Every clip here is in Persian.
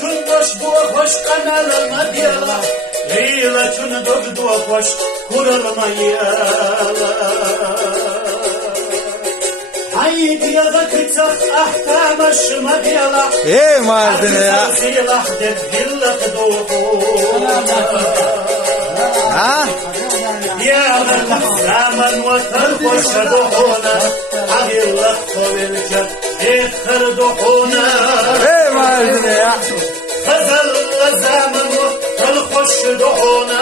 چون باش بو خوش قمل مدیلا لیلا چون دوگ دو خوش کرل مایلا haydi ya da kıtak ahtamış madiala Ey mardine ya. Silah de billah doğuna Ha? Ya Allah zaman vatan koşa doğuna Habillah kovilca ekher doğuna Ey mardine ya. Kızıl zaman vatan koşa doğuna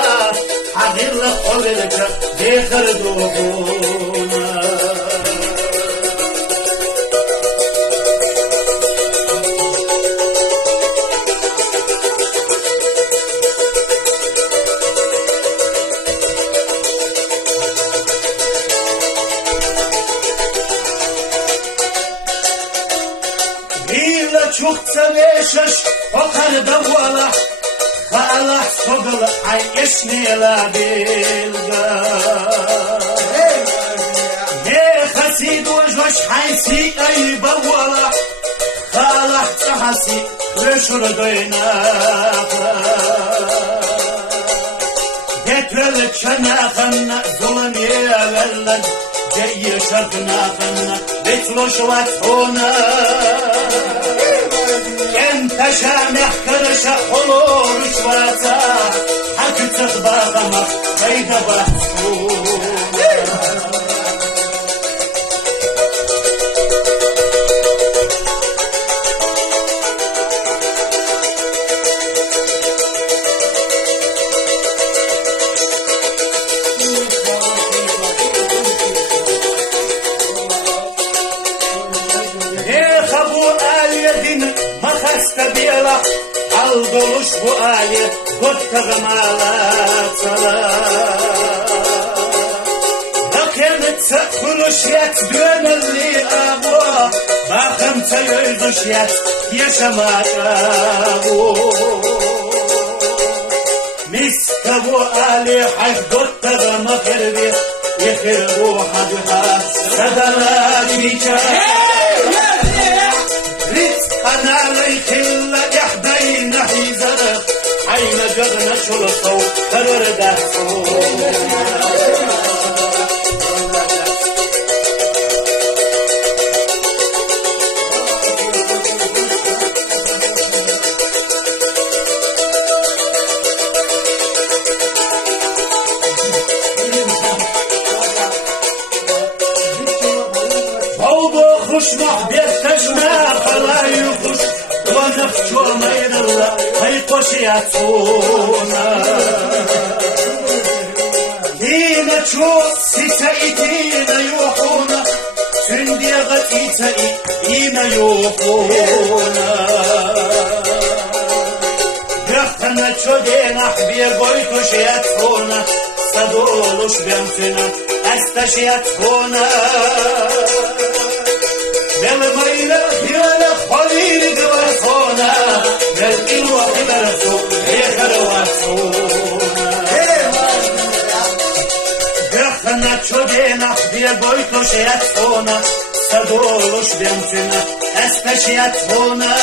Habillah kovilca ekher doğuna çok seveşeş okar da valla Allah sogul ay esnela bilga ne hasid وجوش حيسي ay bawala Allah tahasi reşur doyna getrel çanakna zulüm yevellen جاي شرطنا خنا بتلوش واتونا انت شامح كرشة حلور شواتا حكي تخبار ما بيدا بحثونا استبيلا الضلوش بقالي قد غمالات لكن تدخلش يتدون اللي أبوه باقم تيردش يشمات أبوه مسكبو آلي حيث قد غمكربي يخربو حدها سدلات بيشا أنا ليك إلا إحدينا حيزنا عين جرنا شلطو كرده خوش محبت تجمع فلا يخش ونفجو ما يدلا هيقوش يعطونا ديما تشوف سيسايدينا يوحونا سندي غتيتاي إينا يوحونا دخنا تشودينا حبير بويتوش يعطونا صدولوش بيمتنا استش يعطونا بالميلة يانا خليل دواسونا بالقين وحيد رسول يخر واسونا دخنا تشودينا حبيا بويتوش ياتونا صدولوش بيمتنا استش ياتونا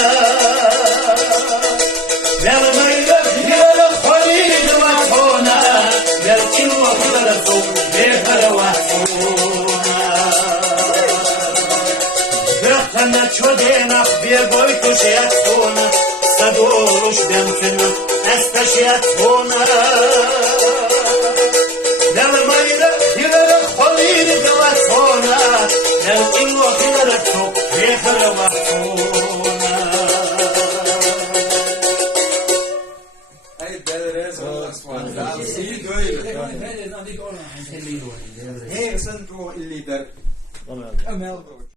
بالميلة يانا خليل دواسونا بالقين وحيد رسول يخر واسونا أنا تشودينا خبير بويتوش ياتونا صدولوش بيمتنا استشيات هنا لما يلا خليل دواتونا لو إنو خلالتو يخر وحتونا Hey, sen pro il leader.